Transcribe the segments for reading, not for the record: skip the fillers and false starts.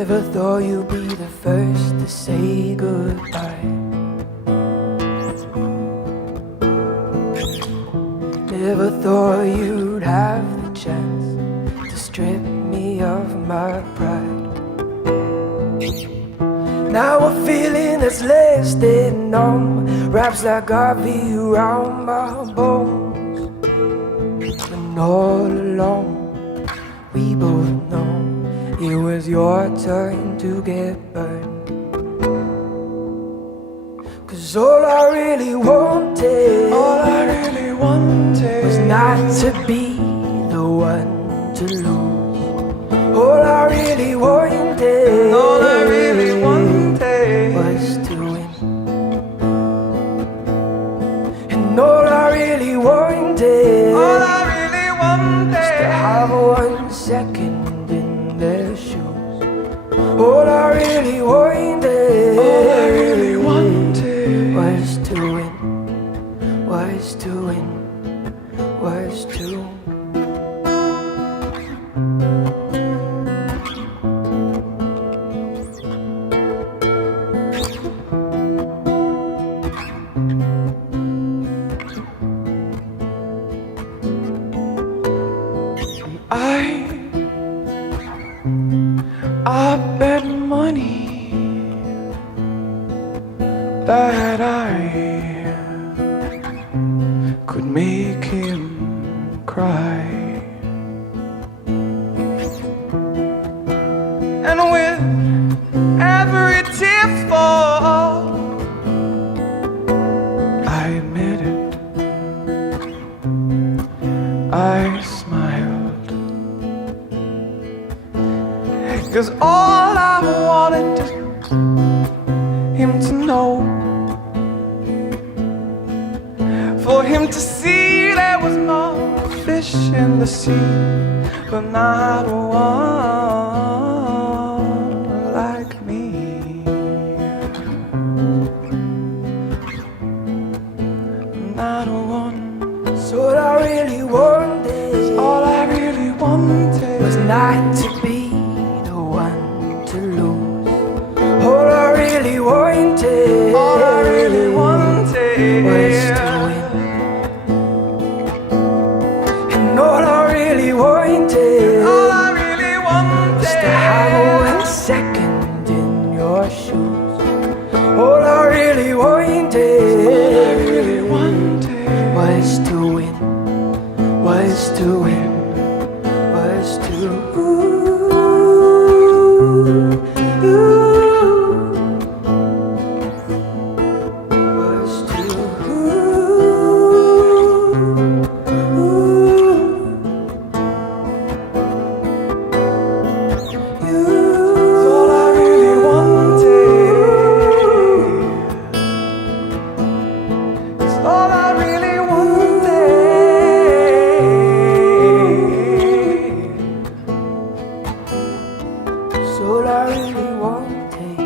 Never thought you'd be the first to say goodbye. Never thought you'd have the chance to strip me of my pride. Now a feeling that's less than numb wraps like ivy around my bones. And all along we both know it was your turn to get burned. 'Cause all I really wanted was not to be the one to lose. All I really wanted was to win. And all I really wanted was to have 1 second in their shoes. All I really wanted was to win, was to win, was to. I bet money that I could make him cry. And with every tearful, I admit it, I smiled. 'Cause all I wanted him to know, for him to see there was no fish in the sea, but not one like me. Not one. So all I really wanted, all I really wanted was not to be the one to lose. All I really wanted was to win. And all I really wanted was to have 1 second in your shoes. All I really wanted was to win, was to win, was to. All I really wanted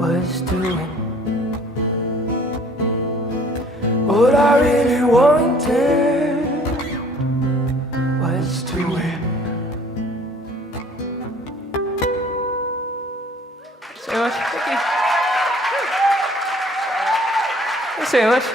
was to win. All I really wanted was to win. So much. Thank you. Thanks so much.